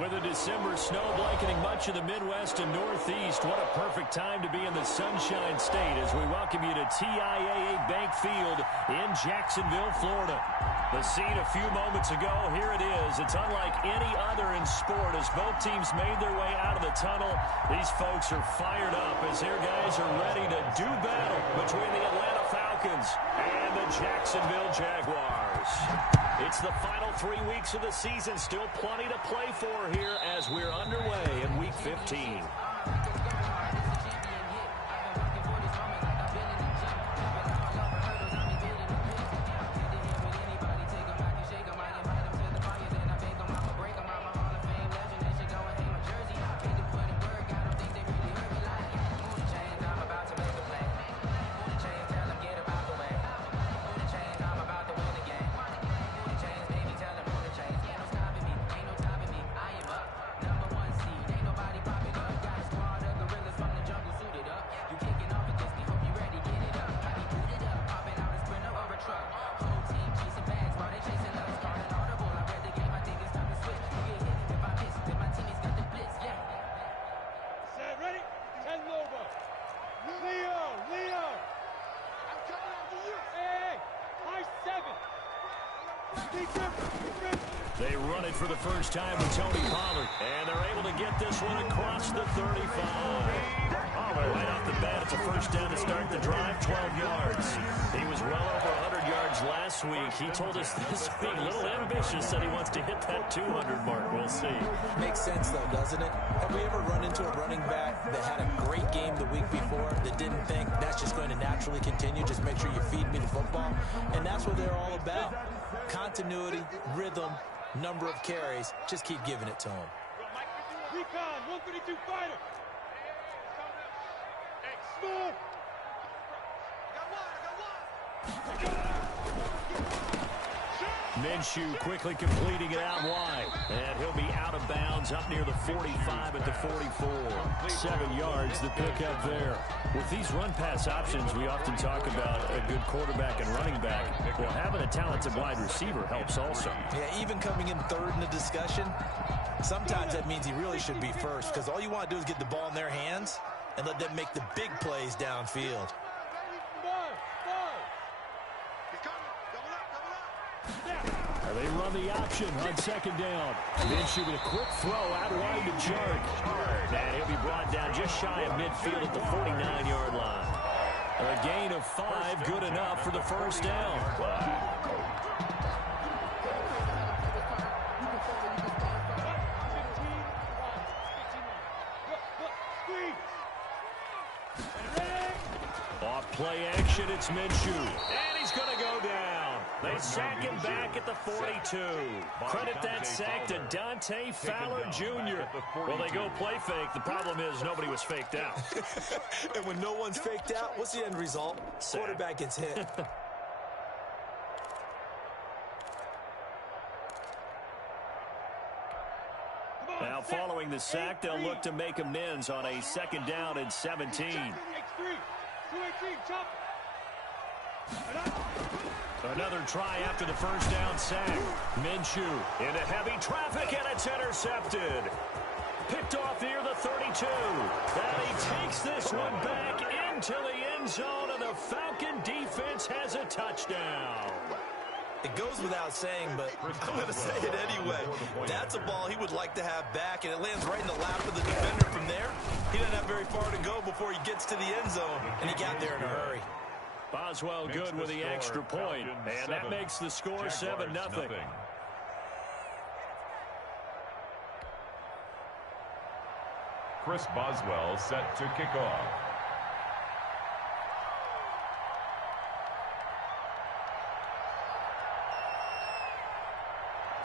With a December snow blanketing much of the Midwest and Northeast, what a perfect time to be in the Sunshine State as we welcome you to TIAA Bank Field in Jacksonville, Florida. The scene a few moments ago, here it is. It's unlike any other in sport as both teams made their way out of the tunnel. These folks are fired up as their guys are ready to do battle between the Atlanta Falcons and the Jacksonville Jaguars. It's the final 3 weeks of the season. Still plenty to play for here as we're underway in Week 15. They run it for the first time with Tony Pollard, and they're able to get this one across the 35. Right off the bat, it's a first down to start the drive, 12 yards. He was well over 100 yards last week. He told us this week, a little ambitious, said he wants to hit that 200 mark. We'll see. Makes sense, though, doesn't it? Have we ever run into a running back that had a great game the week before that didn't think that's just going to naturally continue? Just make sure you feed me the football. And that's what they're all about. Continuity, rhythm, number of carries. Just keep giving it to him. Recon, 132 fighter. Smooth. Minshew quickly completing it out wide. And he'll be out of bounds up near the 45 at the 44. 7 yards, the pickup there. With these run-pass options, we often talk about a good quarterback and running back. Well, having a talented wide receiver helps also. Yeah, even coming in third in the discussion, sometimes that means he really should be first because all you want to do is get the ball in their hands and let them make the big plays downfield. They run the option on second down. Minshew with a quick throw out wide to Chark. And he'll be brought down just shy of midfield at the 49-yard line. A gain of 5, good enough for the first down. Off play action, it's Minshew. And he's going to go down. They sack him back at the 42. Credit that sack to Dante Fowler Jr. Well, they go play fake. The problem is nobody was faked out. And when no one's faked out, what's the end result? Sack. Quarterback gets hit. Now, following the sack, they'll look to make amends on a second down and 17. Another try after the first down sack. Minshew into heavy traffic, and it's intercepted. Picked off near the 32. And he takes this one back into the end zone, and the Falcon defense has a touchdown. It goes without saying, but I'm going to say it anyway. That's a ball he would like to have back, and it lands right in the lap of the defender from there. He doesn't have very far to go before he gets to the end zone, and he got there in a hurry. Boswell good with the extra point, and that makes the score 7-0. Chris Boswell set to kick off.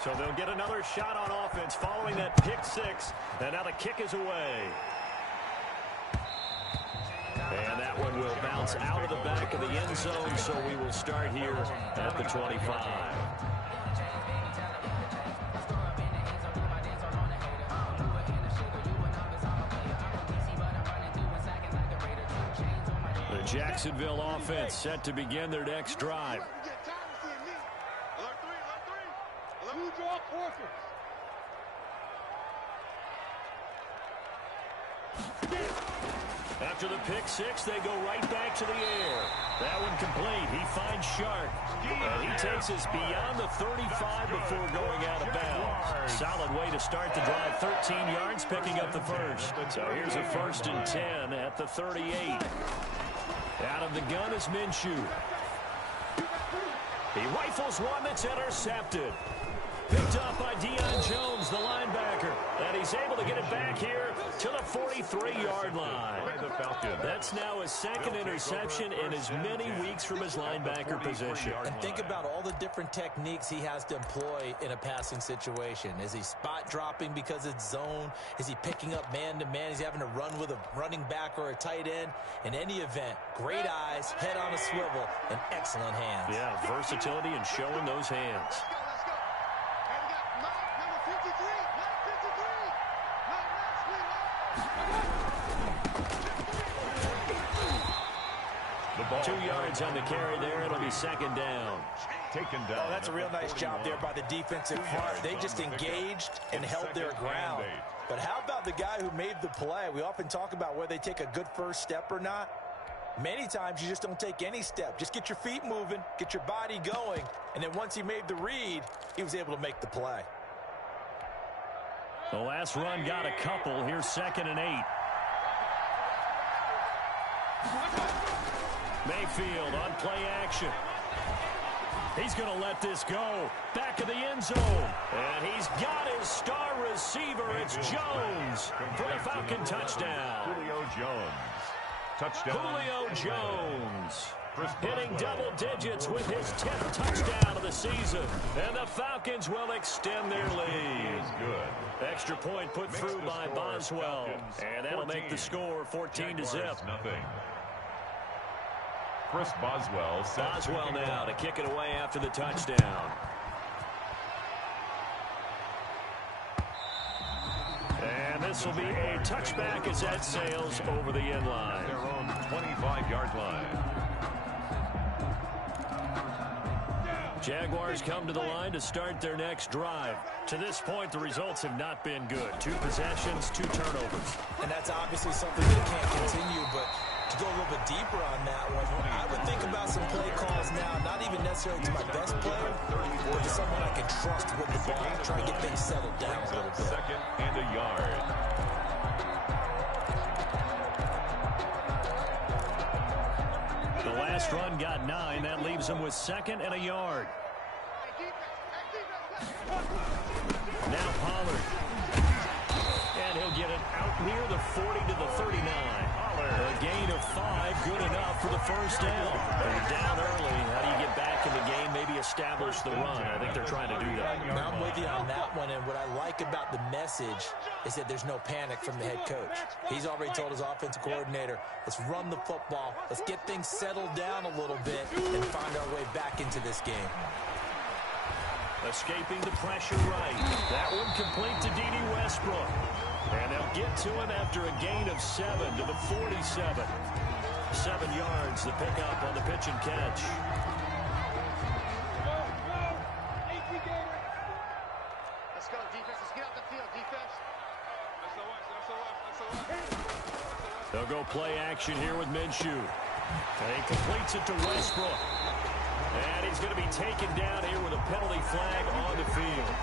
So they'll get another shot on offense following that pick six, and now the kick is away. And that one will bounce out of the back of the end zone, so we will start here at the 25. The Jacksonville offense set to begin their next drive. After the pick six, they go right back to the air. That one complete. He finds Shark. And he takes us beyond the 35 before going out of bounds. Solid way to start the drive. 13 yards, picking up the first. So here's a 1st and 10 at the 38. Out of the gun is Minshew. He rifles one that's intercepted. Picked up by Deion Jones, the linebacker. And he's able to get it back here to the 43-yard line. That's now his second interception in as many weeks from his linebacker position. And think about all the different techniques he has to employ in a passing situation. Is he spot dropping because it's zone? Is he picking up man-to-man? Is he having to run with a running back or a tight end? In any event, great eyes, head on a swivel, and excellent hands. Yeah, versatility and showing those hands. The ball 2 yards on the carry there. It'll be 2nd down. Taken down. Oh, that's a real nice job there by the defensive front. They just engaged and held their ground. But how about the guy who made the play? We often talk about whether they take a good first step or not. Many times you just don't take any step. Just get your feet moving, get your body going, and then once he made the read, he was able to make the play. The last run got a couple. Here's 2nd and 8. Mayfield on play action. He's going to let this go. Back of the end zone. And he's got his star receiver. It's Jones for the Falcon touchdown. Julio Jones. Touchdown. Julio Jones hitting double digits with his 10th touchdown of the season. And the Falcons will extend their lead. Good. Extra point put through by Boswell. And that'll make the score 14-0. Nothing. Chris Boswell. Boswell now to kick it away after the touchdown. And this will be a touchback as that sails over the end line. Their own 25-yard line. Jaguars come to the line to start their next drive. To this point, the results have not been good. 2 possessions, 2 turnovers. And that's obviously something that can't continue, but to go a little bit deeper on that one, I would think about some play calls now, not even necessarily to my best player, but to someone I can trust with the ball, try and get things settled down a little bit. 2nd and a yard. The last run got 9. That leaves him with 2nd and a yard. Now Pollard. And he'll get it out near the 40 to the 39. A gain of 5, good enough for the first down. They're down early. How do you get back in the game? Maybe establish the run. I think they're trying to do that. Now I'm with you on that one, and what I like about the message is that there's no panic from the head coach. He's already told his offensive coordinator, let's run the football, let's get things settled down a little bit, and find our way back into this game. Escaping the pressure right. That one complete to D.D. Westbrook. And they'll get to him after a gain of 7 to the 47. 7 yards, the pickup on the pitch and catch. Let's go, defense. Let's get out the field, defense. They'll go play action here with Minshew. And he completes it to Westbrook. And he's going to be taken down here with a penalty flag on the field.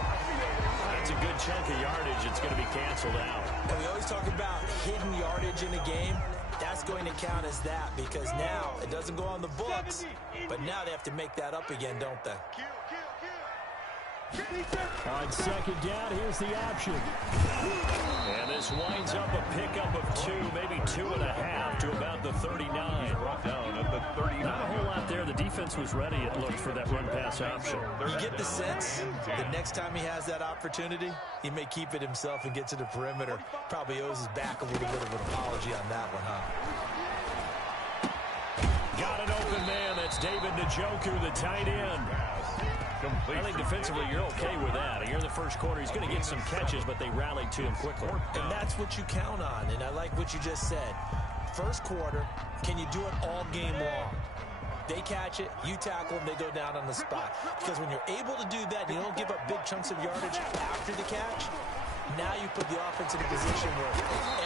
That's a good chunk of yardage. It's going to be canceled out. And we always talk about hidden yardage in a game. That's going to count as that because now it doesn't go on the books, but now they have to make that up again, don't they? On 2nd down, here's the option. And this winds up a pickup of 2, maybe 2.5 to about the 39. Brought down at the 39. Not a whole lot there. The defense was ready, it looked, for that run-pass option. You get the sense that next time he has that opportunity, he may keep it himself and get to the perimeter. Probably owes his back a little bit of an apology on that one, huh? Got an open man. That's David Njoku, the tight end. I think defensively you're okay with that. Here in the first quarter, he's going to get some catches, but they rallied to him quickly. And that's what you count on, and I like what you just said. First quarter, can you do it all game long? They catch it, you tackle them, they go down on the spot. Because when you're able to do that, you don't give up big chunks of yardage after the catch, Now you put the offense in a position where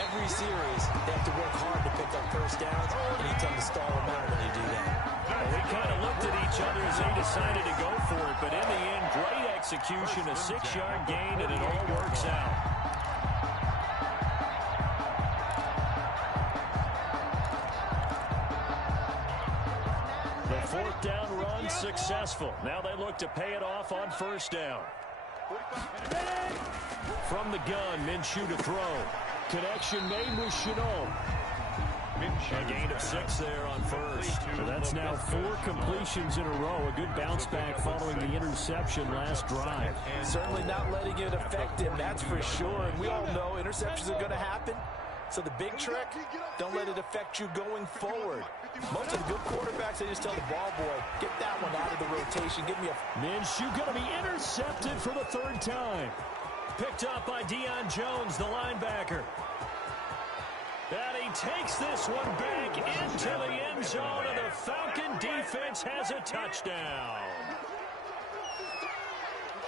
every series they have to work hard to pick up first downs, and you tend to stall them out when you do that. Well, we kind of looked at each other as they decided to go for it, but in the end, great execution, a 6-yard gain, and it all works out. The 4th down run successful. Now they look to pay it off on first down. From the gun, Minshew to throw. Connection made with Chenault. A gain of 6 there on first. So that's now 4 completions in a row. A good bounce back following the interception last drive. Certainly not letting it affect him, that's for sure. And we all know interceptions are going to happen. So the big trick, don't let it affect you going forward. Most of the good quarterbacks, they just tell the ball boy, get that one out of the rotation. Give me a... Minshew going to be intercepted for the 3rd time. Picked up by Deion Jones, the linebacker. And he takes this one back into the end zone, and the Falcon defense has a touchdown.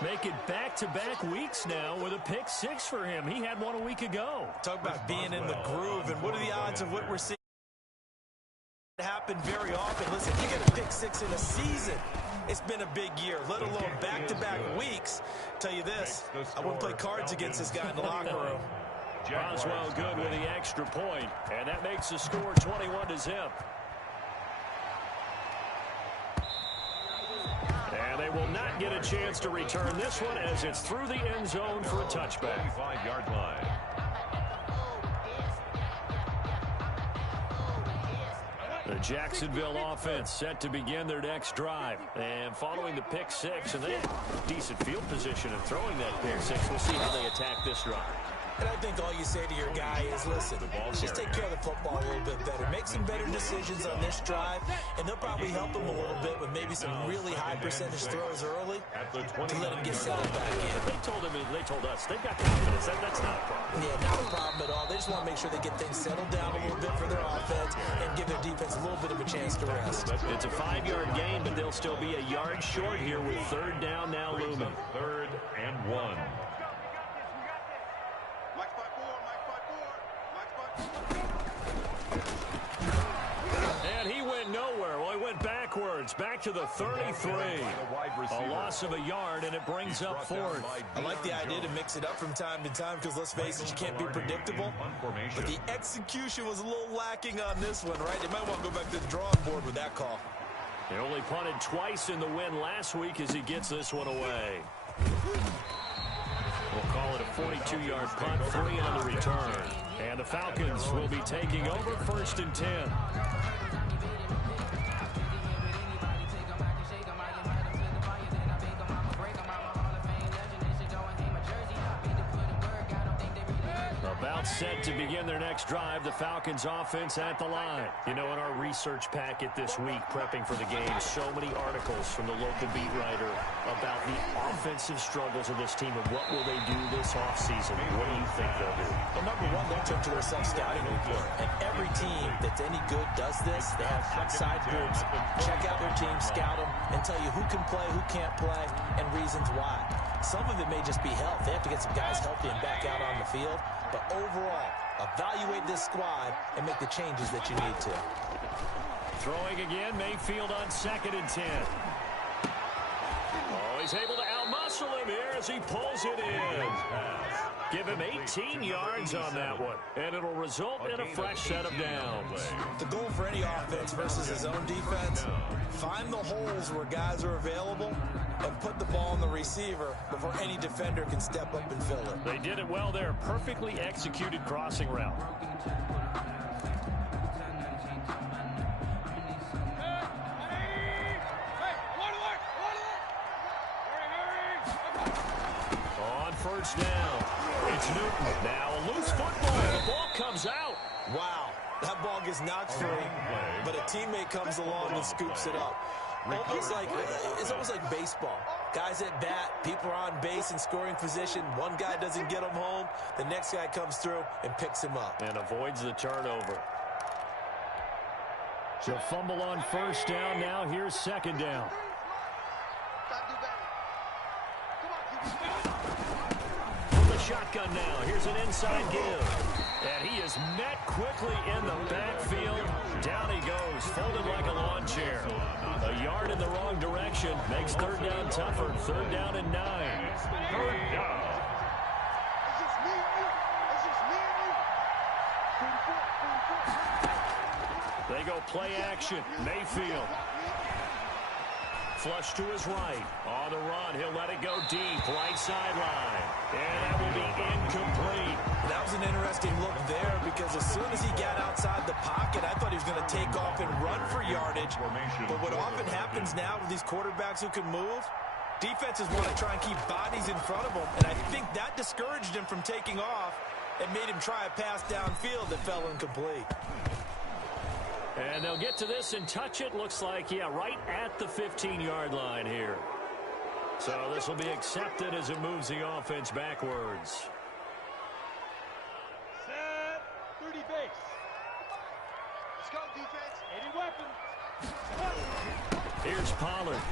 Make it back-to-back weeks now with a pick 6 for him. He had one a week ago. Talk about being in the groove, and what are the odds of what we're seeing happen very often? Listen, you get a pick 6 in a season. It's been a big year, let alone back-to-back weeks. Tell you this, I wouldn't play cards against this guy in the locker room. Boswell good with the extra point, and that makes the score 21-0. And they will not get a chance to return this one as it's through the end zone for a touchback. 25-yard line. The Jacksonville offense set to begin their next drive. And following the pick 6, and they have decent field position of throwing that pick 6. We'll see how they attack this drive. And I think all you say to your guy is, listen, just take care of the football a little bit better. Make some better decisions on this drive, and they'll probably help him a little bit with maybe some really high percentage throws early to let him get settled back in. They told us, they've got confidence. That's not a problem. Yeah, not a problem at all. They just want to make sure they get things settled down a little bit for their offense and give their defense a little bit of a chance to rest. It's a 5-yard gain, but they'll still be a yard short here with 3rd down now looming. 3rd and 1. And he went nowhere. Well, he went backwards, back to the 33. A loss of a yard, and it brings up 4th. I like the idea to mix it up from time to time because, let's face it, you can't be predictable. But the execution was a little lacking on this one, right? They might want to go back to the drawing board with that call. He only punted twice in the win last week as he gets this one away. We'll call it a 42-yard punt, 3 on the return. And the Falcons will be taking over 1st and 10. About set to begin their next drive, the Falcons offense at the line. You know, in our research packet this week, prepping for the game, so many articles from the local beat writer about the offensive struggles of this team and what will they do this offseason. What do you think they'll do? Well, number one, they'll turn to their self-scouting report. And every team that's any good does this. They have outside groups. Check out their team, scout them, and tell you who can play, who can't play, and reasons why. Some of it may just be health. They have to get some guys healthy and back out on the field. But overall, evaluate this squad and make the changes that you need to. Throwing again, Mayfield on 2nd and 10. Oh, he's able to outmuscle him here as he pulls it in. Give him 18 yards on that one, and it'll result in a fresh set of downs. The goal for any offense versus his own defense, find the holes where guys are available and put the ball on the receiver before any defender can step up and fill it. They did it well there. Perfectly executed crossing route. On 1st down, it's Newton. Now a loose football. The ball comes out. Wow, that ball gets knocked free, but a teammate comes along and scoops it up. It's almost like baseball. Guys at bat, people are on base in scoring position. One guy doesn't get him home. The next guy comes through and picks him up. And avoids the turnover. So fumble on 1st down. Now here's 2nd down. shotgun now. Here's an inside give. And he is met quickly in the backfield. Down he goes, folded like a lawn chair. A yard in the wrong direction makes third down tougher. Third down and 9. Third down. They go play action. Mayfield. Flush to his right. On the run, he'll let it go deep. Right sideline. And that will be incomplete. That was an interesting look there because as soon as he got outside the pocket, I thought he was going to take off and run for yardage. But what often happens now with these quarterbacks who can move, defenses want to try and keep bodies in front of them. And I think that discouraged him from taking off and made him try a pass downfield that fell incomplete. And they'll get to this and touch it. Looks like, yeah, right at the 15-yard line here. So this will be accepted as it moves the offense backwards. Set 30 base. Let's go, defense. 80 weapons. Here's Pollard.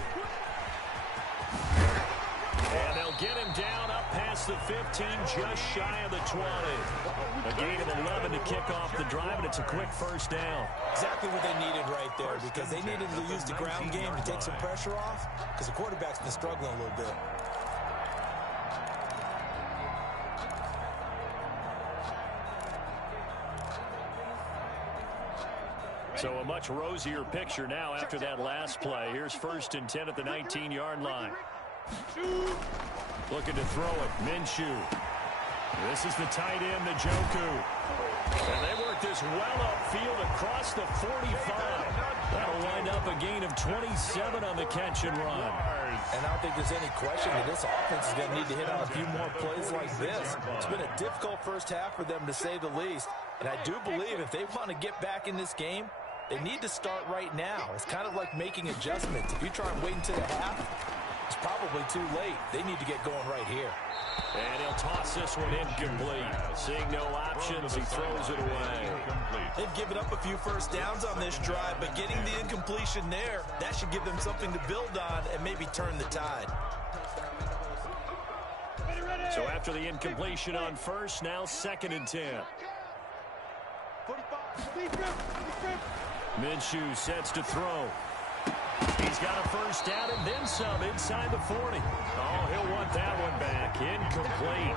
And they'll get him down up past the 15, just shy of the 20. A gain of 11 to kick off the drive, and it's a quick first down. Exactly what they needed right there because they needed to use the ground game to take some pressure off because the quarterback's been struggling a little bit. So a much rosier picture now after that last play. Here's 1st and 10 at the 19-yard line. Looking to throw it. Minshew. This is the tight end, Njoku. And they work this well upfield across the 45. That'll wind up a gain of 27 on the catch and run. And I don't think there's any question that this offense is going to need to hit on a few more plays like this. It's been a difficult first half for them, to say the least. And I do believe if they want to get back in this game, they need to start right now. It's kind of like making adjustments. If you try and wait until the half, it's probably too late. They need to get going right here. And he'll toss this one incomplete. Seeing no options, he throws it away. They've given up a few first downs on this drive, but getting the incompletion there, that should give them something to build on and maybe turn the tide. So after the incompletion on first, now 2nd and 10. Minshew sets to throw. He's got a first down and then some inside the 40. Oh, he'll want that one back. Incomplete.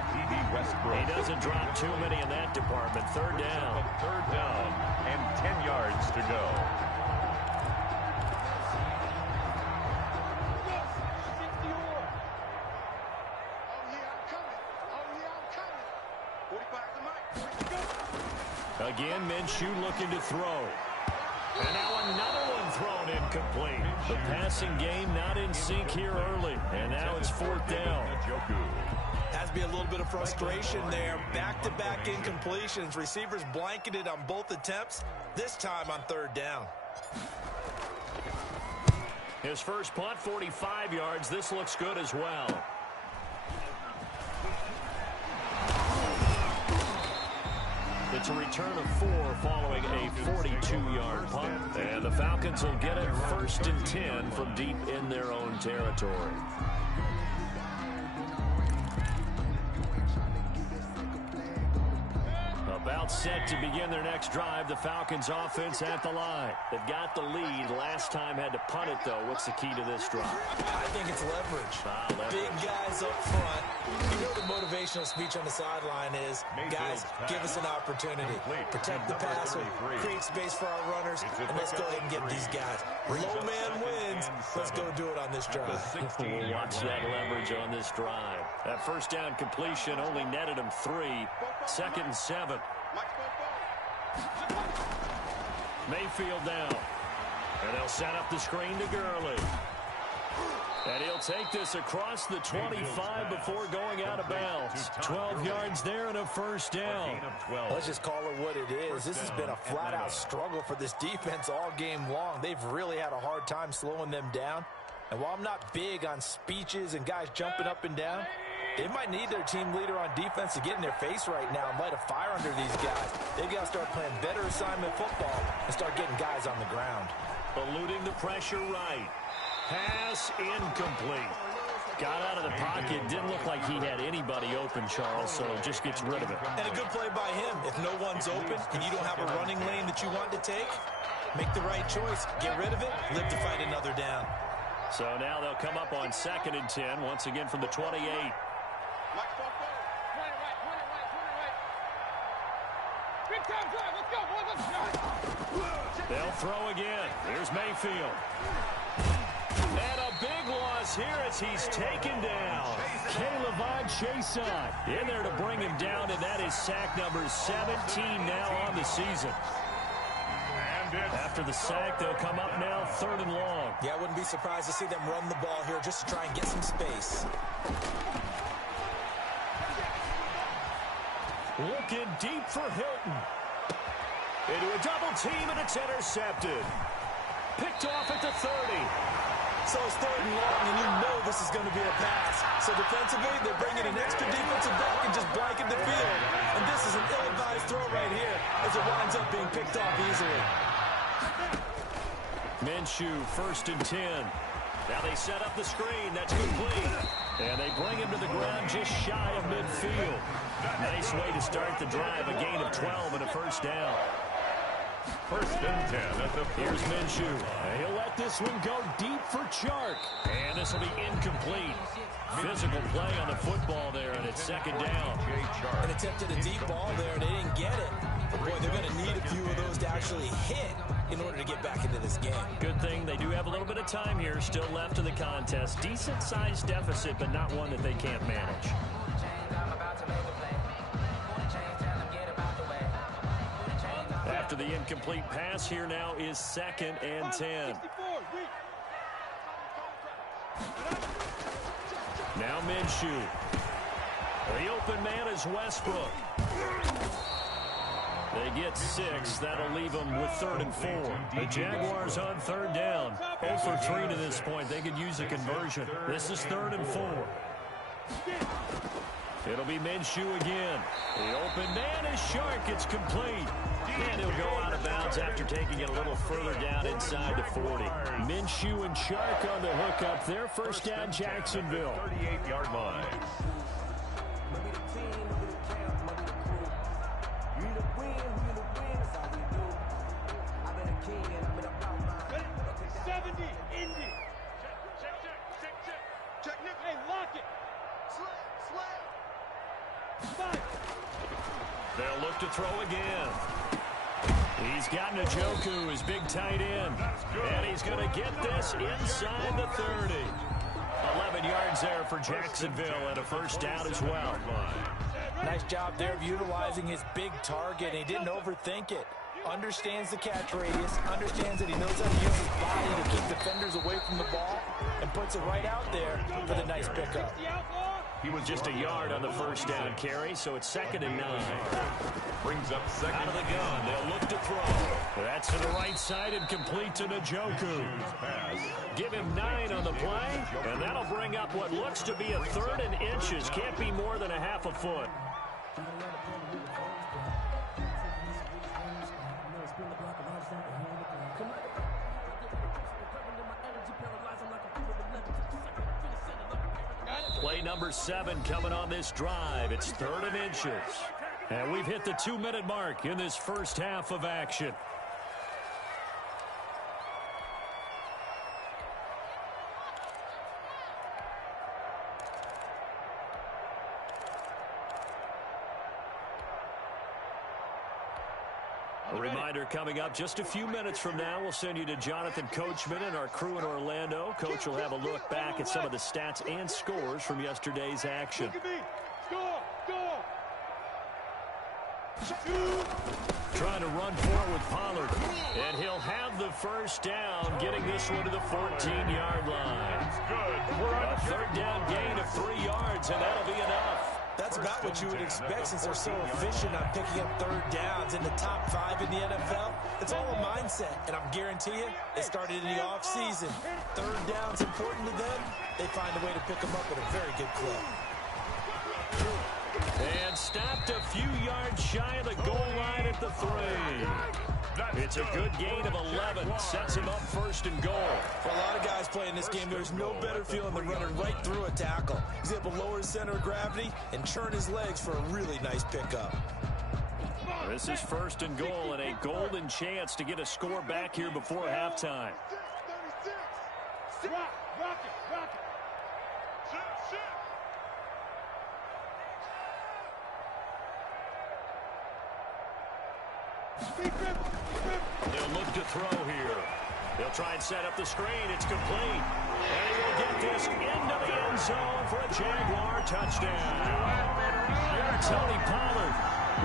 He doesn't drop too many in that department. Third down. Third down and 10 yards to go. Again, Minshew looking to throw. And now another one thrown incomplete. The passing game not in sync here early. And now it's 4th down. Has to be a little bit of frustration there. Back-to-back incompletions. Receivers blanketed on both attempts, this time on 3rd down. His first punt, 45 yards. This looks good as well. It's a return of 4 following a 42-yard punt. And the Falcons will get it 1st and 10 from deep in their own territory. About set to begin their next drive. The Falcons offense at the line. They've got the lead. Last time had to punt it, though. What's the key to this drive? I think it's leverage. Leverage. Big guys up front. You know the motivational speech on the sideline is, guys, give us an opportunity. Protect the passer, create space for our runners, and let's go ahead and get these guys. Low man wins. Let's go do it on this drive. We'll watch that leverage on this drive. That first down completion only netted him 3. 2nd and 7. Mayfield down. And they'll set up the screen to Gurley. And he'll take this across the 25 before going out of bounds. 12 yards there and a first down. Let's just call it what it is. This has been a flat-out struggle for this defense all game long. They've really had a hard time slowing them down. And while I'm not big on speeches and guys jumping up and down, they might need their team leader on defense to get in their face right now and light a fire under these guys. They've got to start playing better assignment football and start getting guys on the ground. Eluding the pressure right. Pass incomplete. Got out of the pocket. Didn't look like he had anybody open, Charles, so just gets rid of it. And a good play by him. If no one's open and you don't have a running lane that you want to take, make the right choice. Get rid of it. Live to fight another down. So now they'll come up on 2nd and 10, once again from the 28. They'll throw again. Here's Mayfield. And a big loss here as he's taken down. Caleb Chason in there to bring him down, and that is sack number 17 now on the season. After the sack, they'll come up now 3rd and long. Yeah, I wouldn't be surprised to see them run the ball here just to try and get some space. Looking deep for Hilton. Into a double team, and it's intercepted. Picked off at the 30. So it's 3rd and long, and you know this is going to be a pass. So defensively, they're bringing an extra defensive back and just blanket the field. And this is an ill-advised throw right here as it winds up being picked off easily. Minshew, 1st and 10. Now they set up the screen. That's complete. And they bring him to the ground just shy of midfield. Nice way to start the drive. A gain of 12 and a 1st down. 1st and 10 at the 40. Here's Minshew. He'll let this one go deep for Chark. And this will be incomplete. Physical play on the football there, and it's 2nd down. And attempted a deep ball there, and they didn't get it. But boy, they're going to need a few of those to actually hit in order to get back into this game. Good thing they do have a little bit of time here still left in the contest. Decent-sized deficit, but not one that they can't manage. After the incomplete pass, here now is 2nd and 10. Now Minshew. The open man is Westbrook. They get 6. That'll leave them with 3rd and 4. The Jaguars on 3rd down. 0 for 3 to this point. They could use a conversion. This is 3rd and 4. It'll be Minshew again. The open man is Chark. It's complete. And he'll go out of bounds after taking it a little further down inside the 40. Minshew and Chark on the hook up there. 1st down, Jacksonville. 38-yard line. 70, Indy. Check. Hey, lock it. Slam. They'll look to throw again. He's got Njoku, his big tight end. And he's going to get this inside the 30. 11 yards there for Jacksonville and a 1st down as well. Nice job there of utilizing his big target. He didn't overthink it. Understands the catch radius, understands that he knows how to use his body to keep defenders away from the ball, and puts it right out there for the nice pickup. He was just a yard on the 1st down carry, so it's 2nd and 9. Brings up 2nd. Out of the gun, they'll look to throw. That's to the right side and complete to Njoku. Give him 9 on the play, and that'll bring up what looks to be a 3rd and inches. Can't be more than a half a foot. Play number 7 coming on this drive. It's 3rd and inches. And we've hit the 2-minute mark in this 1st half of action. A reminder coming up just a few minutes from now. We'll send you to Jonathan Coachman and our crew in Orlando. Coach will have a look back at some of the stats and scores from yesterday's action. Trying to run forward with Pollard. And he'll have the 1st down, getting this one to the 14-yard line. A 3rd down gain of 3 yards, and that'll be enough. That's about what you would expect since they're so efficient on picking up 3rd downs in the top 5 in the NFL. It's all a mindset, and I'm guarantee you, it started in the offseason. 3rd down's important to them. They find a way to pick them up at a very good clip. And stopped a few yards shy of the goal line at the 3. It's It's a good gain of 11. Sets him up first and goal. For a lot of guys playing this game, there's no better feeling than running right through a tackle. He's able to lower his center of gravity and turn his legs for a really nice pickup. This is first and goal and a golden chance to get a score back here before halftime. They'll look to throw here. They'll try and set up the screen. It's complete. And he will get this into the end zone for a Jaguar touchdown. Here's Tony Pollard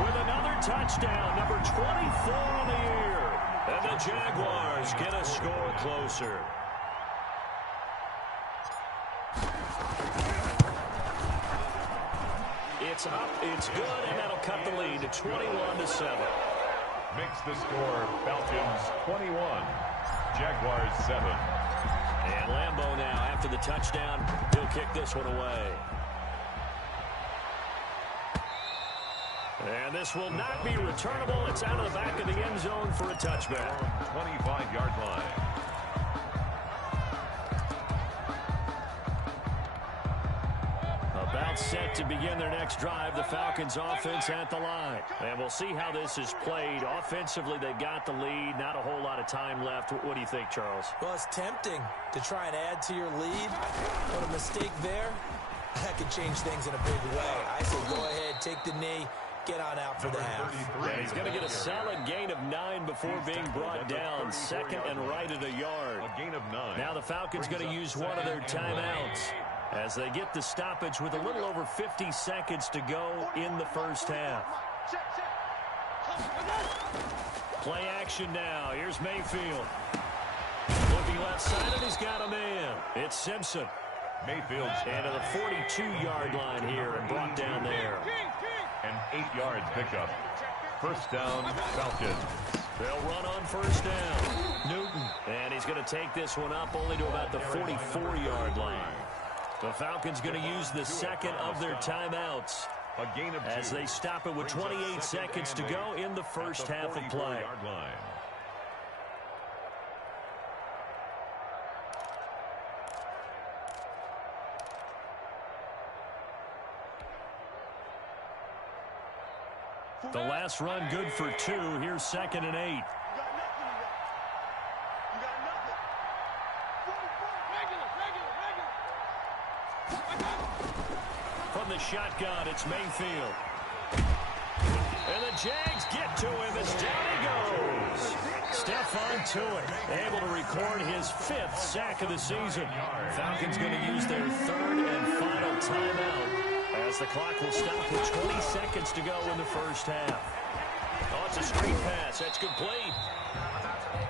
with another touchdown, number 24 on the year. And the Jaguars get a score closer. It's up, it's good, and that'll cut the lead to 21-7. Makes the score Falcons 21, Jaguars 7. And Lambeau now, after the touchdown, he'll kick this one away. And this will not be returnable. It's out of the back of the end zone for a touchback. 25-yard line. About set to begin their next drive, the Falcons offense at the line. And we'll see how this is played. Offensively, they got the lead. Not a whole lot of time left. What do you think, Charles? Well, it's tempting to try and add to your lead, but a mistake there, that could change things in a big way. I say go ahead, take the knee, get on out for the half. And he's going to get a solid gain of 9 before being brought down. Second and right at a yard. A gain of 9. Now the Falcons going to use one of their timeouts as they get the stoppage with a little over 50 seconds to go in the first half. Play action now. Here's Mayfield. Looking left side, and he's got a man. It's Simpson. Mayfield's And to the 42-yard line here and brought down there. an 8-yard pickup. First down, Falcons. They'll run on first down. Newton. And he's going to take this one up only to about the 44-yard line. The Falcons going to use the second of their timeouts A gain of 2. as they stop it with 28 seconds to go in the first half of play. The last run good for 2. Here's second and 8. From the shotgun, it's Mayfield. And the Jags get to him as down he goes. Stephon Tuitt able to record his 5th sack of the season. Falcons going to use their 3rd and final timeout as the clock will stop with 20 seconds to go in the first half. Oh, it's a screen pass. That's complete.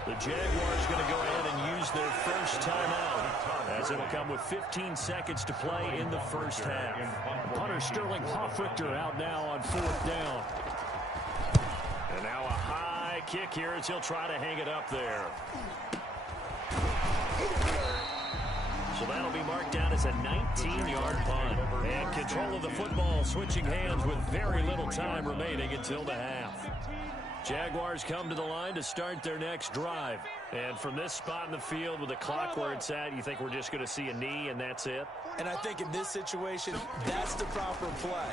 The Jaguars going to go ahead and use their first timeout as it'll come with 15 seconds to play in the first half. Punter Sterling Hoffrichter out now on 4th down. And now a high kick here as he'll try to hang it up there. So that'll be marked down as a 19-yard punt. And control of the football switching hands with very little time remaining until the half. Jaguars come to the line to start their next drive. And from this spot in the field with the clock where it's at, you think we're just going to see a knee and that's it? And I think in this situation, that's the proper play.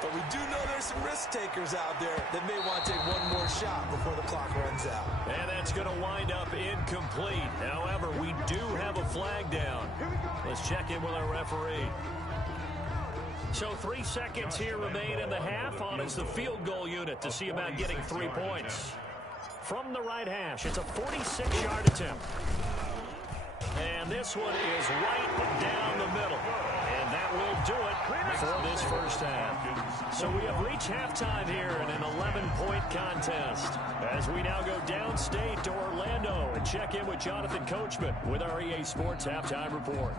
But we do know there's some risk takers out there that may want to take one more shot before the clock runs out. And that's going to wind up incomplete. However, we do have a flag down. Let's check in with our referee. So 3 seconds here remain in the half. On is the field goal unit to see about getting 3 points. From the right hash, it's a 46-yard attempt. And this one is right down the middle. And that will do it for this first half. So we have reached halftime here in an 11-point contest as we now go downstate to Orlando and check in with Jonathan Coachman with our EA Sports Halftime Report.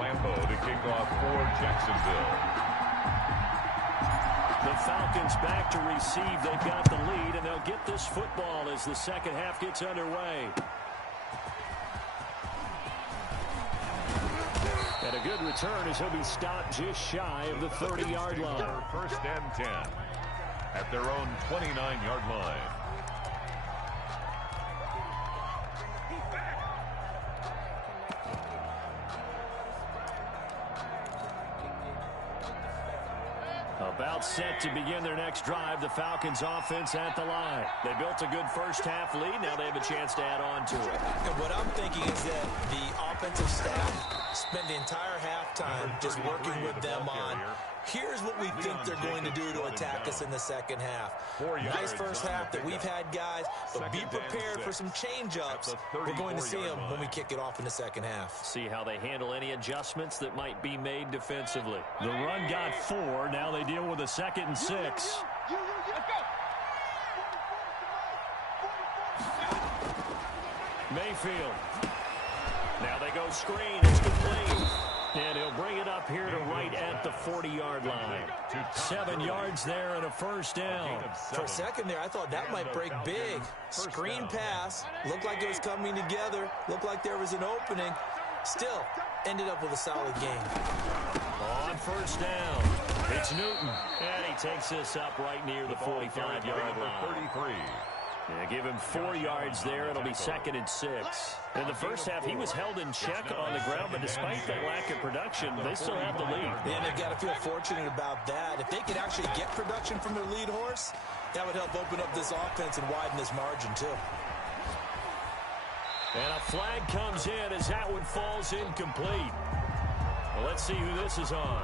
Lambeau to kick off for Jacksonville. The Falcons back to receive. They've got the lead, and they'll get this football as the second half gets underway. And a good return as he'll be stopped just shy of the 30-yard line. First and 10 at their own 29-yard line. About set to begin their next drive, the Falcons offense at the line. They built a good first half lead. Now they have a chance to add on to it. And what I'm thinking is that the offensive staff spend the entire halftime just working with them on, here's what we think they're going to do to attack us in the second half. Nice first half that we've had, guys, but be prepared for some change-ups. We're going to see them when we kick it off in the second half. See how they handle any adjustments that might be made defensively. The run got 4. Now they deal with a 2nd and 6. Mayfield. Now they go screen. It's complete. And he'll bring it up here to right at the 40-yard line. 7 yards there and a first down. For a second there, I thought that might break big. Screen pass. Looked like it was coming together. Looked like there was an opening. Still, ended up with a solid game. On first down, it's Newton. And he takes this up right near the 45-yard line. 33. Yeah, give him 4 yards there. It'll be 2nd and 6. In the first half, he was held in check on the ground, but despite that lack of production, they still have the lead. And they've got to feel fortunate about that. If they could actually get production from their lead horse, that would help open up this offense and widen this margin, too. And a flag comes in as that one falls incomplete. Well, let's see who this is on.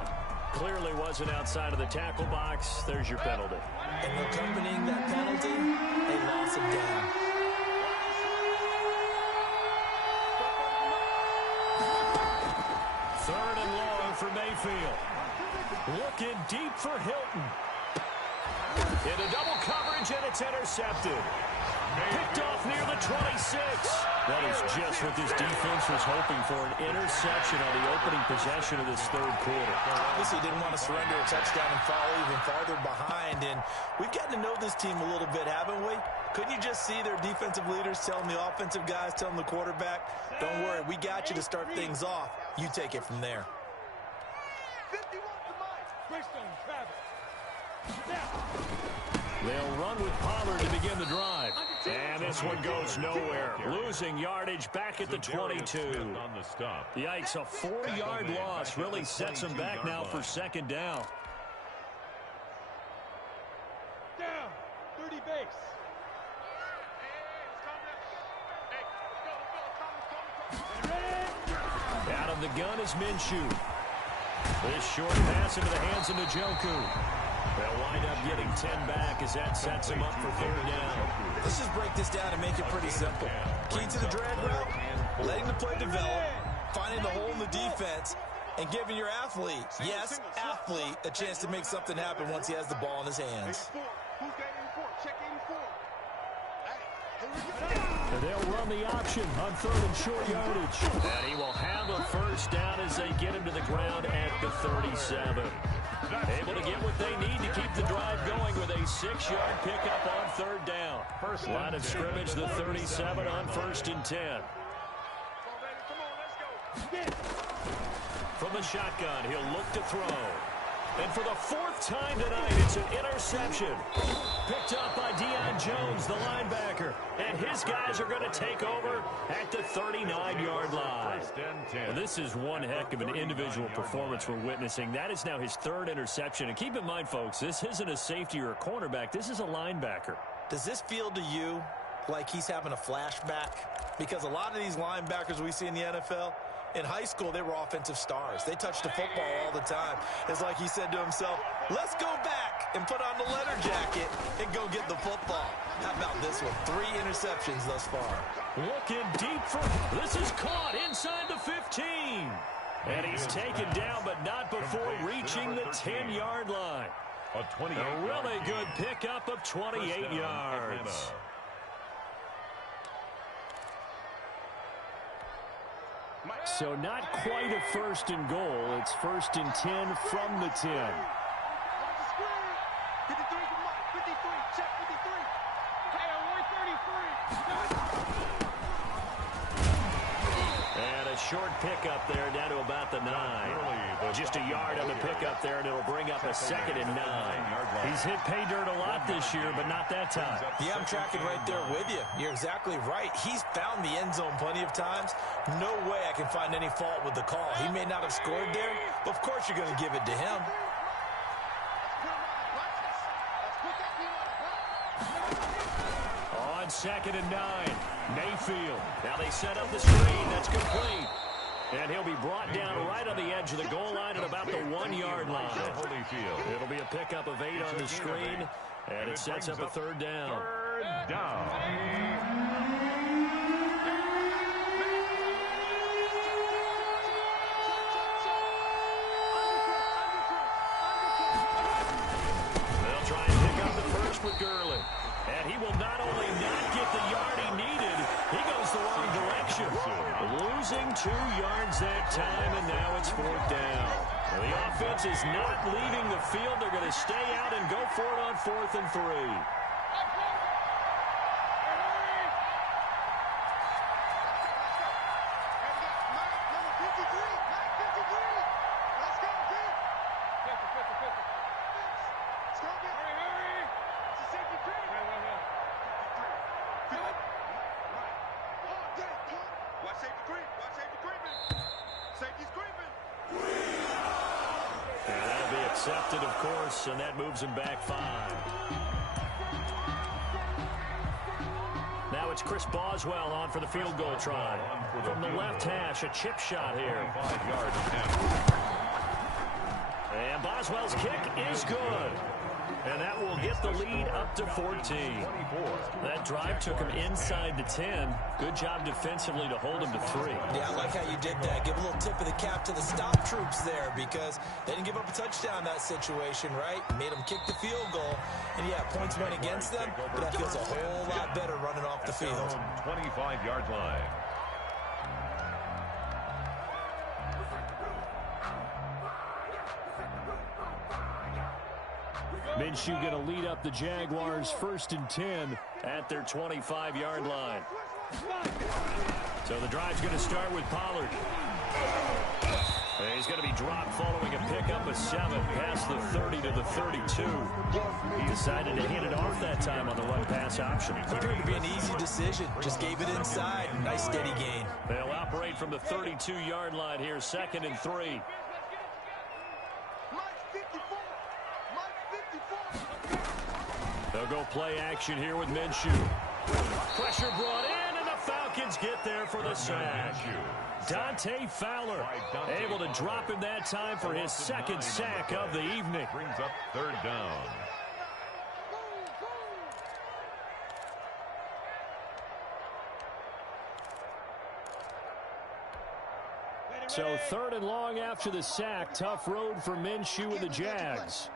Clearly wasn't outside of the tackle box. There's your penalty. And accompanying that penalty, a loss of down. Third and long for Mayfield. Looking deep for Hilton. Into double coverage, and it's intercepted. Picked off near the 26. That is just what this defense was hoping for, an interception on the opening possession of this third quarter. Obviously didn't want to surrender a touchdown and fall even farther behind, and we've gotten to know this team a little bit, haven't we? Couldn't you just see their defensive leaders telling the offensive guys, telling the quarterback, don't worry, we got you to start things off. You take it from there. 51 to Mike. Bridgestone, Travis. They'll run with Pollard to begin the drive. And this one goes nowhere. Losing yardage back at the 22. Yikes, a 4-yard loss really sets them back now for second down. Down. 30 base. Out of the gun is Minshew. This short pass into the hands of Njoku. They'll wind up getting 10 back as that sets them up for third down. Let's just break this down and make it pretty simple. Key to the drag route, letting the play develop, finding the hole in the defense, and giving your athlete, yes, athlete, a chance to make something happen once he has the ball in his hands. Who's got 84? Check 84. And they'll run the option on third and short yardage. And he will have a first down as they get him to the ground at the 37. Able to get what they need to keep the drive going with a 6-yard pickup on third down. First line of scrimmage, the 37 on 1st and 10. From the shotgun, he'll look to throw. And for the 4th time tonight, it's an interception. Picked up by Deion Jones, the linebacker. And his guys are going to take over at the 39-yard line. Well, this is one heck of an individual performance we're witnessing. That is now his 3rd interception. And keep in mind, folks, this isn't a safety or a cornerback. This is a linebacker. Does this feel to you like he's having a flashback? Because a lot of these linebackers we see in the NFL, in high school, they were offensive stars. They touched the football all the time. It's like he said to himself, let's go back and put on the leather jacket and go get the football. How about this one? 3 interceptions thus far. Looking deep for... This is caught inside the 15. And he's taken down, but not before reaching the 10-yard line. A really good pickup of 28 yards. So not quite a 1st and goal. It's 1st and 10 from the 10. Check 53. Hey, only 33. And a short pickup there down to about the 9. Just a yard on the pickup there, and it'll bring up a 2nd and 9. He's hit pay dirt a lot this year, but not that time. Yeah, I'm tracking right there with you. You're exactly right. He's found the end zone plenty of times. No way I can find any fault with the call. He may not have scored there, but of course you're going to give it to him. On 2nd and 9, Mayfield. Now they set up the screen. That's complete. And he'll be brought down right on the edge of the goal line at about the 1-yard line. It'll be a pickup of 8 on the screen, and it sets up a 3rd down. Third down. They'll try and pick up the first with Gurley. And he will not only not get the yard he needed, he goes the wrong direction. Losing 2 yards that time, and now it's 4th down. Well, the offense is not leaving the field. They're going to stay out and go for it on 4th and 3. Accepted, of course, and that moves him back 5. Now it's Chris Boswell on for the field goal try. From the left hash, a chip shot here. 5 yards. And Boswell's kick is good. And that will get the lead up to 14. That drive took him inside the 10. Good job defensively to hold him to 3. Yeah, I like how you did that. Give a little tip of the cap to the stop troops there because they didn't give up a touchdown in that situation, right? Made them kick the field goal. And, yeah, points went against them, but that feels a whole lot better running off the field. 25-yard line. Minshew going to lead up the Jaguars 1st and 10 at their 25-yard line. So the drive's going to start with Pollard. He's going to be dropped following a pickup of 7 past the 30 to the 32. He decided to hand it off that time on the run-pass option. Appeared to be an easy decision. Just gave it inside. Nice steady gain. They'll operate from the 32-yard line here, 2nd and 3. They'll go play action here with Minshew. Pressure brought in, and the Falcons get there for the sack. Dante Fowler able to drop him that time for his 2nd sack of the evening. Brings up 3rd down. So 3rd and long after the sack. Tough road for Minshew and the Jags.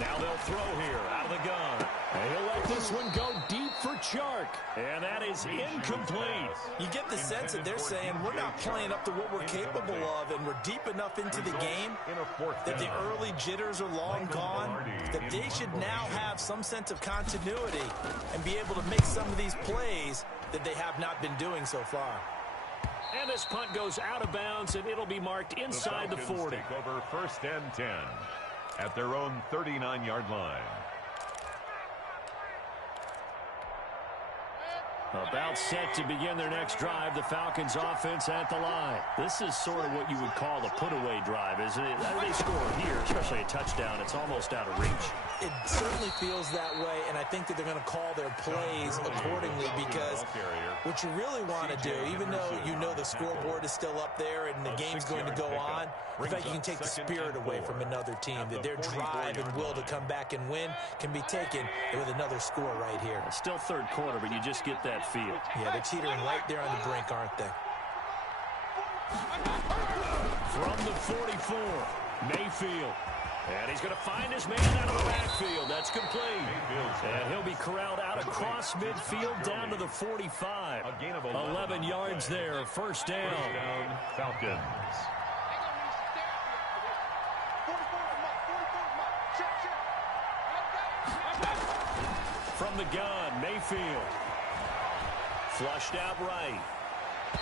Now they'll throw here out of the gun. And he'll let this one go deep for Chark. And that is incomplete. You get the sense that they're saying we're not playing up to what we're capable of, and we're deep enough into the game that the early jitters are long gone, that they should now have some sense of continuity and be able to make some of these plays that they have not been doing so far. And this punt goes out of bounds, and it'll be marked inside the 40. Take over 1st and 10 at their own 39-yard line. About set to begin their next drive, the Falcons offense at the line. This is sort of what you would call a put-away drive, isn't it? They score here, especially a touchdown. It's almost out of reach. It certainly feels that way, and I think that they're going to call their plays accordingly because what you really want to do, even though you know the scoreboard is still up there and the game's going to go on, in fact, you can take the spirit away from another team, that their drive and will to come back and win can be taken with another score right here. It's still 3rd quarter, but you just get that feel. Yeah, they're teetering right there on the brink, aren't they? From the 44, Mayfield. And he's going to find his man out of the backfield. That's complete. And he'll be corralled out across midfield down to the 45. 11 yards there, 1st down. Falcons. from the gun. Mayfield. Flushed out right.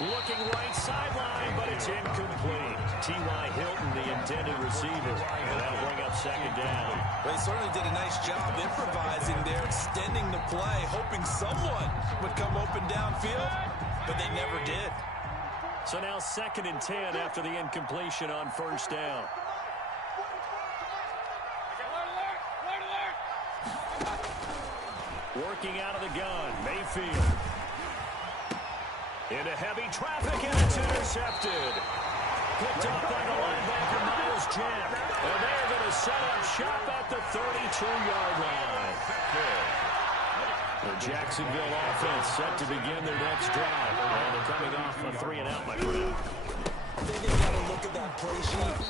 Looking right sideline, but it's incomplete. T.Y. Hilton, the intended receiver. And that'll bring up second down. They certainly did a nice job improvising there, extending the play, hoping someone would come open downfield, but they never did. So now 2nd and 10 after the incompletion on first down. Working out of the gun, Mayfield. Into heavy traffic, and it's intercepted. Picked up by the linebacker, Miles Jack. And they're going to set up shop at the 32-yard line. The Jacksonville offense set to begin their next drive. And they're coming off a 3-and-out, my friend. I think they've got to look at that play sheet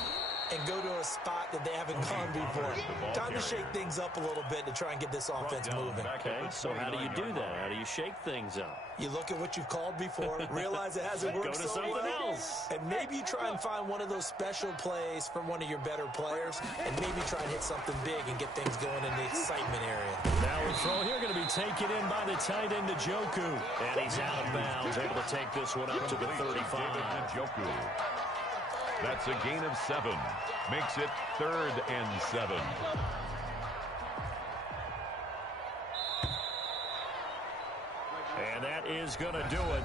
and go to a spot that they haven't gone before. Time to shake things up a little bit to try and get this offense moving. Okay, so how do you do that? How do you shake things up? You look at what you've called before, realize it hasn't worked so well, and maybe you try and find one of those special plays from one of your better players, and maybe try and hit something big and get things going in the excitement area. Now a throw here going to be taken in by the tight end, Njoku. And he's out of bounds, able to take this one up to the 35. That's a gain of 7. Makes it 3rd and 7. And that is going to do it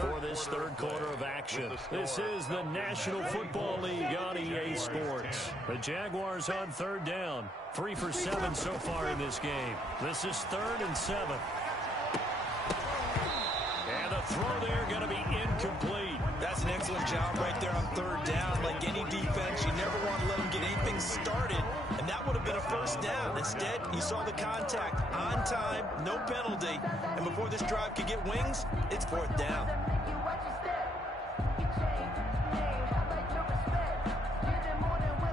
for this third quarter of action. This is the National Football League on EA Sports. The Jaguars on 3rd down. 3 for 7 so far in this game. This is 3rd and 7. And the throw there going to be incomplete. That's an excellent job right there on 3rd down. Like any defense, you never want to let them get anything started, and that would have been a first down. Instead, you saw the contact on time, no penalty, and before this drive could get wings, it's 4th down.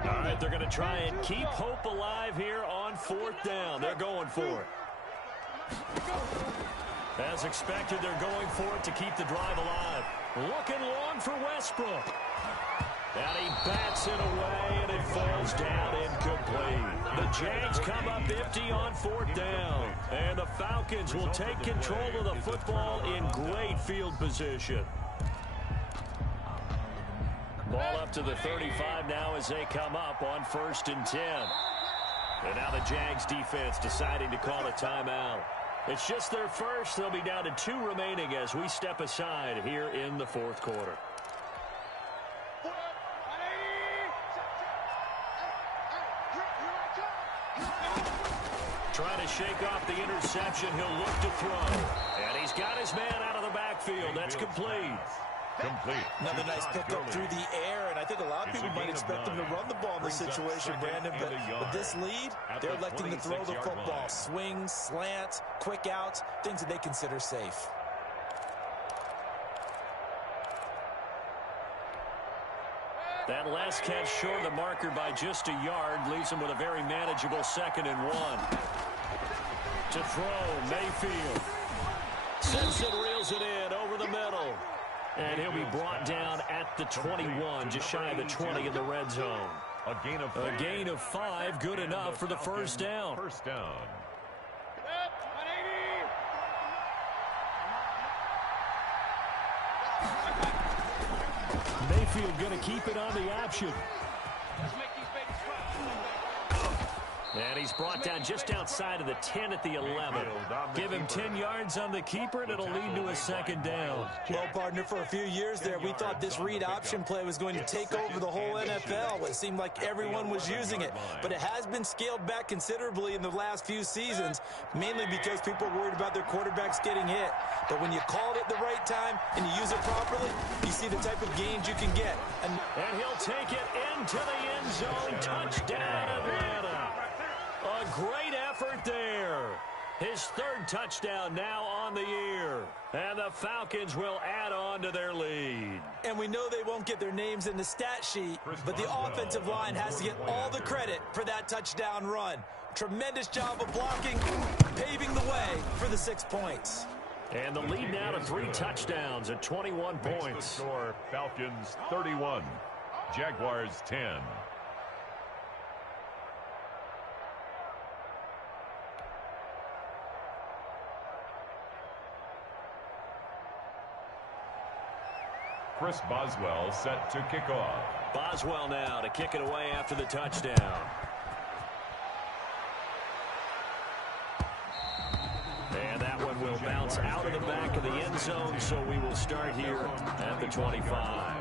All right, they're going to try and keep hope alive here on 4th down. They're going for it. As expected, they're going for it to keep the drive alive. Looking long for Westbrook. And he bats it away, and it falls down incomplete. The Jags come up empty on 4th down. And the Falcons will take control of the football in great field position. Ball up to the 35 now as they come up on 1st and 10. And now the Jags defense deciding to call a timeout. It's just their first. They'll be down to 2 remaining as we step aside here in the 4th quarter. Trying to shake off the interception. He'll look to throw. And he's got his man out of the backfield. That's complete. Another nice pickup through the air, and I think a lot of people might expect them to run the ball in this situation, Brandon, but with this lead, they're electing to throw the football. Swings, slants, quick outs, things that they consider safe. That last catch short of the marker by just a yard leaves him with a very manageable 2nd and 1. To throw, Mayfield. Simpson reels it in over the middle. And he'll be brought down at the 21, just shy of the 20 in the red zone. A gain of 5, good enough for the first down. First down. Mayfield going to keep it on the option. And he's brought down just outside of the 10 at the 11. Give him 10 yards on the keeper, and it'll lead to a 2nd down. Well, partner, for a few years there, we thought this read option play was going to take over the whole NFL. It seemed like everyone was using it. But it has been scaled back considerably in the last few seasons, mainly because people are worried about their quarterbacks getting hit. But when you call it at the right time and you use it properly, you see the type of gains you can get. And he'll take it into the end zone. Touchdown, Atlanta. A great effort there. His 3rd touchdown now on the year. And the Falcons will add on to their lead. And we know they won't get their names in the stat sheet, but the offensive line has to get all the credit for that touchdown run. Tremendous job of blocking, paving the way for the 6 points. And the lead now to 3 touchdowns at 21 points. Score, Falcons 31, Jaguars 10. Chris Boswell set to kick off. Boswell now to kick it away after the touchdown. And that one will bounce out of the back of the end zone, so we will start here at the 25.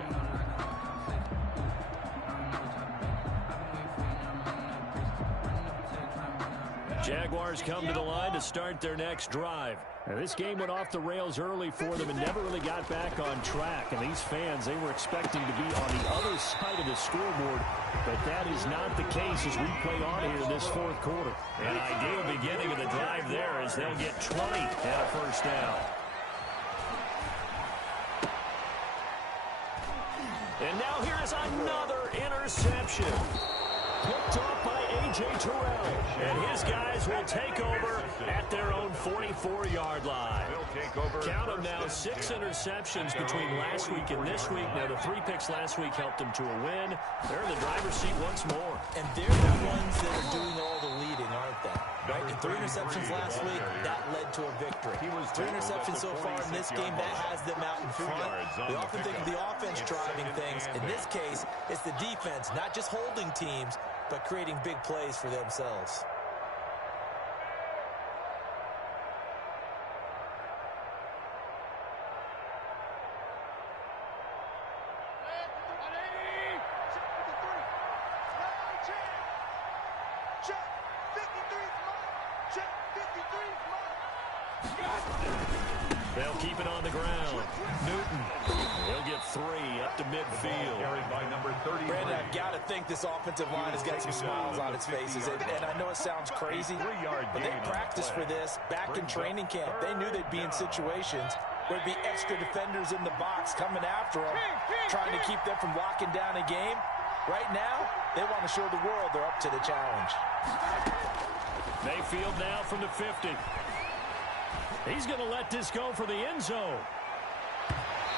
Jaguars come to the line to start their next drive. Now, this game went off the rails early for them and never really got back on track. And these fans, they were expecting to be on the other side of the scoreboard, but that is not the case as we play on here in this fourth quarter. An ideal beginning of the drive there as they'll get 20 and a first down. And now here is another interception. Picked off by A.J. Terrell. And his guys will take over at their own 44-yard line. Count them now, 6 interceptions between last week and this week. Now, the 3 picks last week helped them to a win. They're in the driver's seat once more. And they're the ones that are doing all the leading, aren't they? Right? The 3 interceptions last week, that led to a victory. 3 interceptions so far in this game, that has them out in front. We often think of the offense driving things. In this case, it's the defense, not just holding teams, but creating big plays for themselves. They'll keep it on the ground. Newton, he'll get 3 up to midfield. Carried by number 30. Brandon, I've got to think this offensive line has got some smiles on its faces. And I know it sounds crazy, but they practiced for this back in training camp. They knew they'd be in situations where there'd be extra defenders in the box coming after them, trying to keep them from locking down a game. Right now, they want to show the world they're up to the challenge. Mayfield now from the 50. He's going to let this go for the end zone.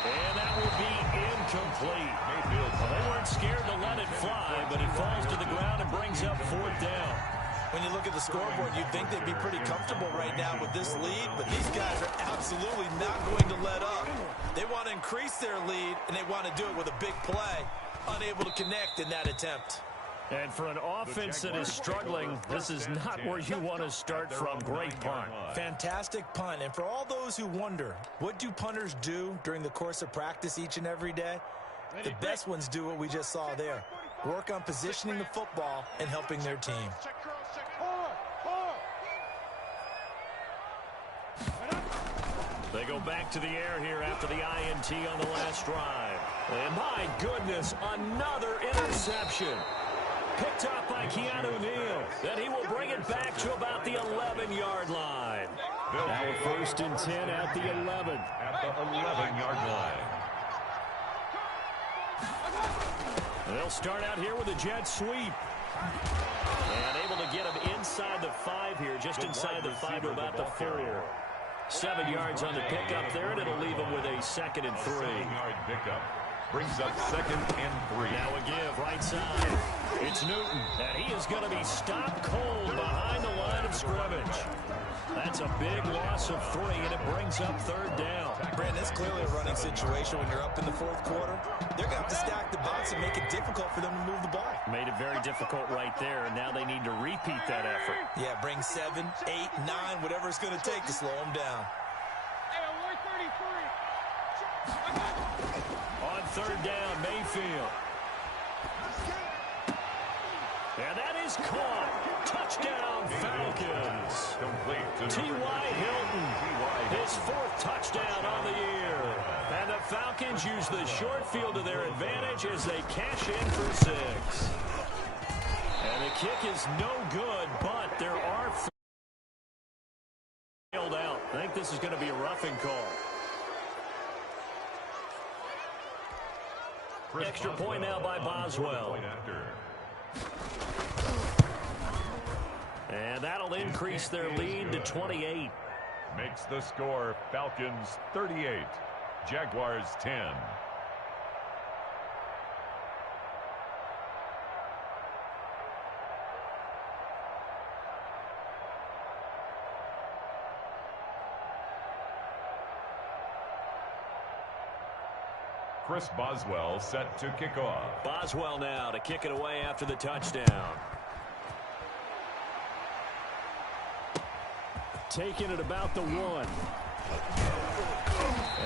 And that will be incomplete. Well, they weren't scared to let it fly, but it falls to the ground and brings up 4th down. When you look at the scoreboard, you'd think they'd be pretty comfortable right now with this lead, but these guys are absolutely not going to let up. They want to increase their lead, and they want to do it with a big play. Unable to connect in that attempt. And for an offense that is struggling, this is not where you want to start from. Great punt. Fantastic punt. And for all those who wonder, what do punters do during the course of practice each and every day? The best ones do what we just saw there. Work on positioning the football and helping their team. They go back to the air here after the INT on the last drive. And my goodness, another interception. Picked up by Keanu Neal. Then he will bring it back to about the 11-yard line. Now 1st and 10 at the 11. At the 11-yard line. They'll start out here with a jet sweep. And able to get him inside the 5 here, just inside the 5 to about the 4. 7 yards on the pickup there, and it'll leave him with a 2nd and 3. 7-yard pickup. Brings up 2nd and 3. Now a give, right side. It's Newton, and he is going to be stopped cold behind the line of scrimmage. That's a big loss of 3, and it brings up 3rd down. Brandon, it's clearly a running situation when you're up in the 4th quarter. They're going to have to stack the box and make it difficult for them to move the ball. Made it very difficult right there, and now they need to repeat that effort. Yeah, bring 7, 8, 9, whatever it's going to take to slow them down. On 3rd down, Mayfield. And that is caught. Touchdown, Falcons. T.Y. Hilton, his 4th touchdown on the year. And the Falcons use the short field to their advantage as they cash in for 6. And the kick is no good, but there are held out. I think this is going to be a roughing call. Extra point now by Boswell. And that'll increase their lead to 28. Makes the score Falcons 38, Jaguars 10. Chris Boswell set to kick off. Boswell now to kick it away after the touchdown. Taking it about the 1.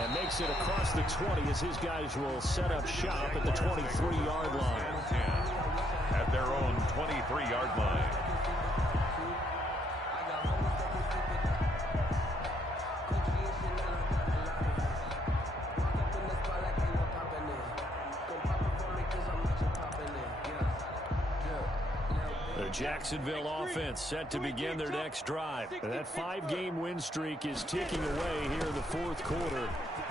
And makes it across the 20 as his guys will set up shop at the 23-yard line. At their own 23-yard line. The Jacksonville offense set to begin their next drive. That 5-game win streak is ticking away here in the fourth quarter.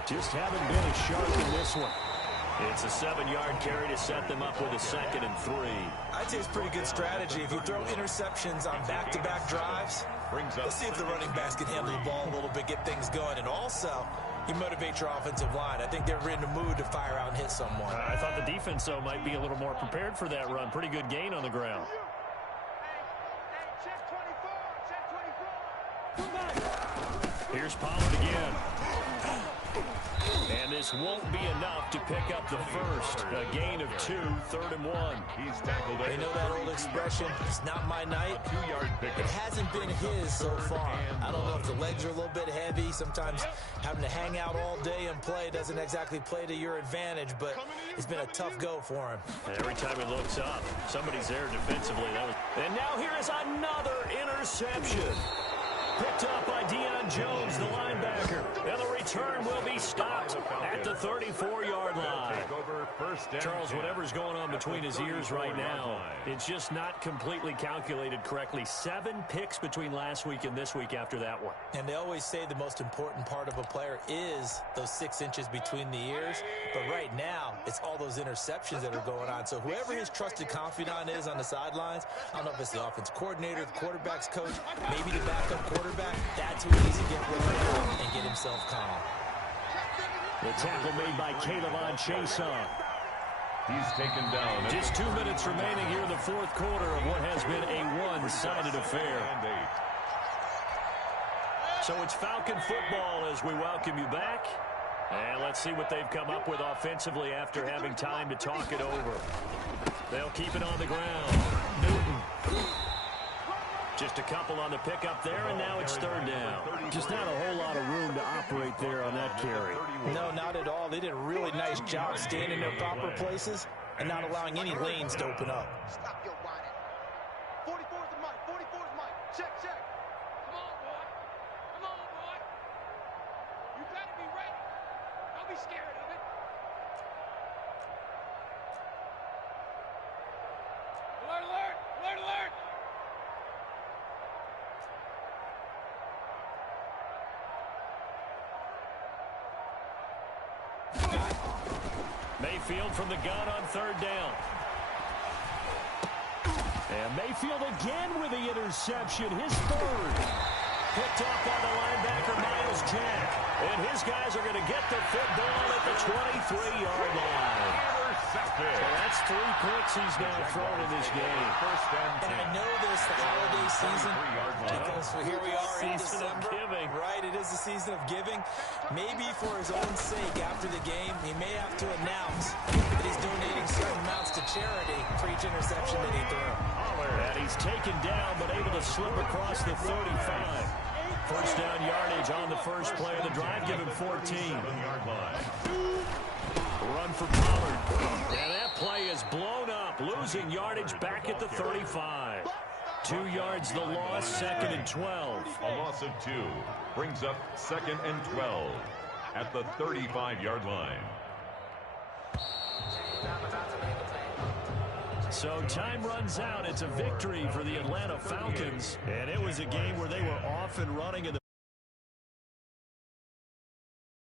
Just haven't been as sharp in this one. It's a 7-yard carry to set them up with a 2nd and 3. I'd say it's pretty good strategy. If you throw interceptions on back-to-back drives, let's see if the running backs can handle the ball a little bit, get things going. And also, you motivate your offensive line. I think they're in the mood to fire out and hit someone. I thought the defense, though, might be a little more prepared for that run. Pretty good gain on the ground. Here's Pollard again. And this won't be enough to pick up the first. A gain of 2, 3rd and 1. He's tackled. They know that old expression, it's not my night. 2-yard pickup. It hasn't been his so far. I don't know if the legs are a little bit heavy. Sometimes having to hang out all day and play doesn't exactly play to your advantage, but it's been a tough go for him. And every time he looks up, somebody's there defensively. And now here is another interception. Picked up by Deion Jones, the linebacker. And the return will be stopped at the 34-yard line. Charles, whatever's going on between his ears right now, it's just not completely calculated correctly. 7 picks between last week and this week after that one. And they always say the most important part of a player is those 6 inches between the ears. But right now, it's all those interceptions that are going on. So whoever his trusted confidant is on the sidelines, I don't know if it's the offense coordinator, the quarterback's coach, maybe the backup quarterback, that's who needs to get rid of and get himself calm. The tackle made by Caleb Chason. He's taken down. Just 2 minutes remaining here in the fourth quarter of what has been a one-sided affair. So it's Falcon football as we welcome you back. And let's see what they've come up with offensively after having time to talk it over. They'll keep it on the ground. Newton. Just a couple on the pickup there, and now it's 3rd down. Just not a whole lot of room to operate there on that carry. No, not at all. They did a really nice job staying in their proper places and not allowing any lanes to open up. Stop your whining. 44's the mic. 44's mic. Check, check. Come on, boy. Come on, boy. You better be ready. Don't be scared of it. Alert, alert. Alert, alert. Mayfield from the gun on 3rd down. And Mayfield again with the interception, his 3rd. Picked off by the linebacker, Miles Jack. And his guys are going to get the football at the 23-yard line. So that's 3 picks he's now thrown in this game. And I know this, the holiday season, because here we are in December. Right, it is the season of giving. Maybe for his own sake, after the game, he may have to announce that he's donating certain amounts to charity for each interception that he threw. And he's taken down, but able to slip across the 35. First down yardage on the first play of the drive, give him 14. Run for Pollard. And that play is blown up, losing yardage back at the 35. 2 yards the loss, 2nd and 12. A loss of 2 brings up 2nd and 12 at the 35-yard line. So time runs out. It's a victory for the Atlanta Falcons. And it was a game where they were off and running in the